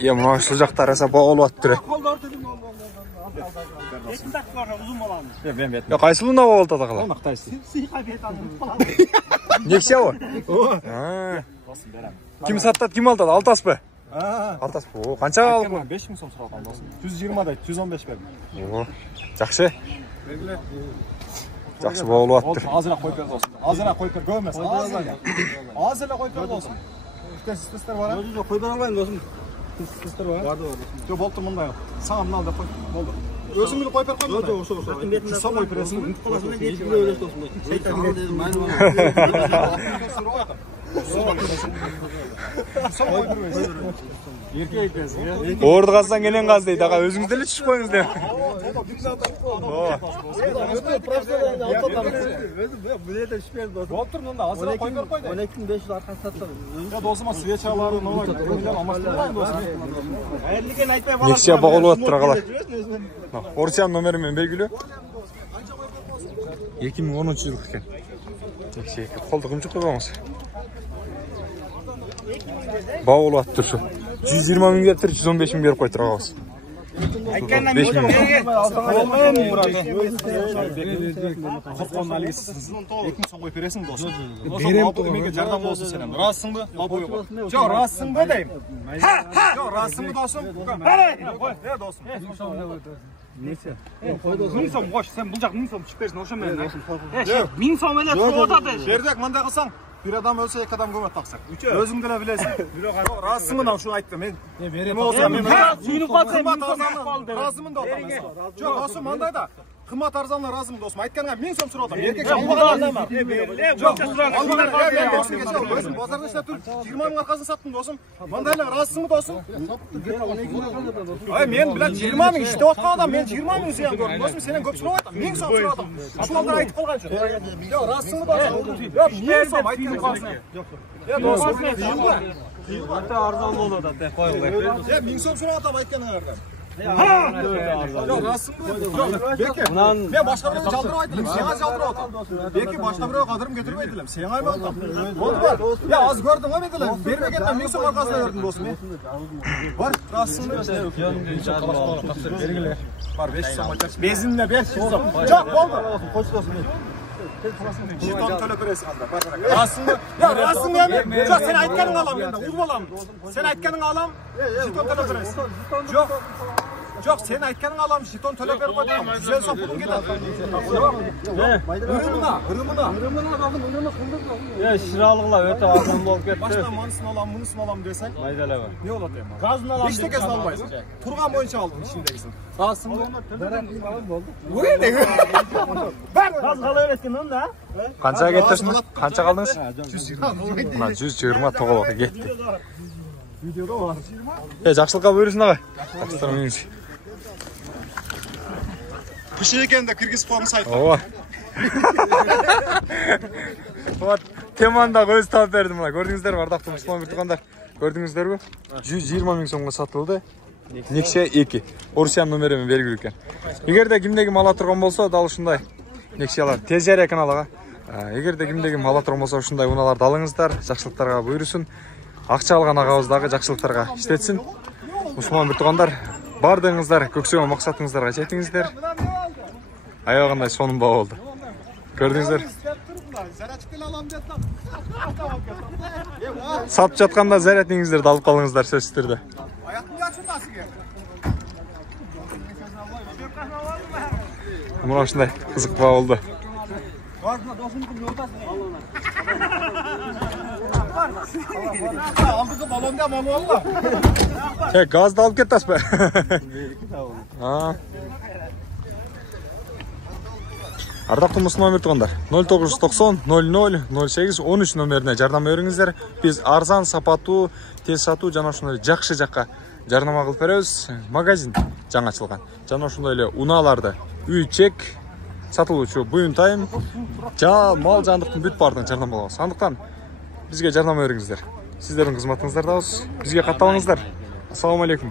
Мына ушул жактар аса боголуп атыптыр. Кайсыл унаа болуп атат акала? Нексия бу? Ким саттат, ким алдат? Алтаспы? Алтаспы. Канчага алдың? 5000 сом сураган досым. 120 да 115 бердим. Жакшы. Жакшы болуп атыптыр. Азыраак коюп бер досым. Азыраак коюп бер, көп эмес. Аз эле коюп бер досым. Тестер бар. Жок, кой бер албайм досым. Тестер бар. Бар. Жок, болуптур мындай. Сага мына алып кой. Болду. Өзүң эле коюп бер кой. Жок, ошо. Сам коюп бересиң. Орду казсаң кенен каз дейт ага, өзүңүз деле түшүп коюңуз деп. Болуптур мында, азыраак коюп бер кой. 12500 аркасы саттым. Я досума свечалары, нова, алмаштырбайм досум. Эрлиген айтпай Нексия боголуп атыптыр агалар. Орусиянын номери менен белгилүү. 2010-жылдык экен. Нексия колду кымчык койбоңуз. Боголуп атыптыр ушу. 120 миң кептир, 115 миң берип койдур агабыз. 5 миң. Коркондун алгысы 2000 сом коюп бересиң досум. Досум, менге жардам болсун сенен. Разысыңбы? Лабойго. Жок, разысыңбы дейм. Жок, разысыңбы досум? Кой, досум. Нече? 1000 сом кош, сен бул жак 1000 сом чыгып берсин, ошо менен. 1000 сом эле туруп атат. Бердек, мындай кылсаң, бир адам өлсө, эки адам көмөт таксак. Өзүң деле билесиң. Разысыңбы да ушуну айттым мен. Сүйүнүп калсам, разымын да атам. Жок, досум, мындай да. Кымбат арзанына разымын досум. Айтканга 1000 сом сурап атам. Эркек жок, өзүм базарда иштеп туруп 20 миң аркасын саттым досум. Мындай эле разысыңбы досум? Мен билет 20 миң иштеп аткан адам, мен 20 миң зыян көрдүм. Досум, сенен көп сурап атам. 1000 сом сурап атам. Ушуларды айтып калганчы. Жок, разысыңбы досум? Жок, 1000 сом айткан калсың. Досум, арзан болуп атат, койгула. 1000 сом сурап атам айтканыңардан. Жок, расыңбы? Беке, мен башка бирөө жалдырып айтылам, сеңа жалдырып атам. Беке, башка бирөө кадырым кетирип айтылам, сеңа айма атам. Болду бар. Я аз көрдүң го мен деле, бербегенден 1000 сом аркасына бердим досум. Бар, расыңбы? Бергиле. Бар, 500 сом айтарсың. Безинне 500 сом. Жок, болду. Коч досум. Жетон төлөп бересиң анда. Расыңбы? Я, расыңбы эми? Жок, сен айтканыңды алам мен, угуп алам. Сен айтканыңды алам, жетон төлөп бересиң. Жок. Жок, сен айтканыңды алам, жетон төлөп берип койдум. 100 сом пулуң кетет. Ырымына шыралгыла өтө арзан болуп кетти. Башта манысын алам, мунусын алам десең, Майда эле бар. не болот эми? Газын алам. Эчтекесин албайсың. Турган боюнча алдым ичиндегисин. Расыңбы? Болду. Ой, деги. Газ кала бересиң онда? Канчага кеттирсиң? Канча калдыңыз? 120. Мына 120 тоголок кетти. Видеодо бар. Жакшылыкка буйрусун ага. Жакшылык. Киши экенде киргизип коюңуз сайтка. Ооба. Вот теманы да көз таап бердим мына. Көрдүңүздөрбү, ардактуу мусулман биртугандар? Көрдүңүздөрбү? 120 миң сомго сатылды. Nexia 2. Орусиянын номери менен белгилүү экен. Эгерде кимде ким ала турган болсо, дал ушундай Nexia'лар тез жара экен алага. Эгерде кимде ким ала турган болсо, ушундай унааларды алыңыздар. Жакшылыктарга буйрусун. Акча алган агабыз дагы жакшылыктарга иштетсин. Мусулман биртугандар, бардыгыңыздар көксөгөн максатыңыздарга жетиңиздер. Аягында сонун баа болду. Көрдүңүздөр? Сатып жатканда зарядыңыздарды алып калыңыздар сөзсүз түрдө. Мына ушундай кызык баа болду. Алдыгы баллонга мамалла. Газды алып кетасызбы? Ардактуу мусулман биртугандар, 0990 00 08 13 номерине жардам бериңиздер. Биз арзан, сапаттуу, тез сатуу жана ошондой жакшы жакка жардам кылып беребиз. Магазин жаңы ачылган. Жана ошондой эле унааларды, үй чек сатылуучу буюнтайым, мал жандыктын бүт баардыгын жардам болобуз. Андыктан бизге жардам бериңиздер. Сиздердин кызматыңыздардабыз. Бизге катталыңыздар. Ассаламу алейкум.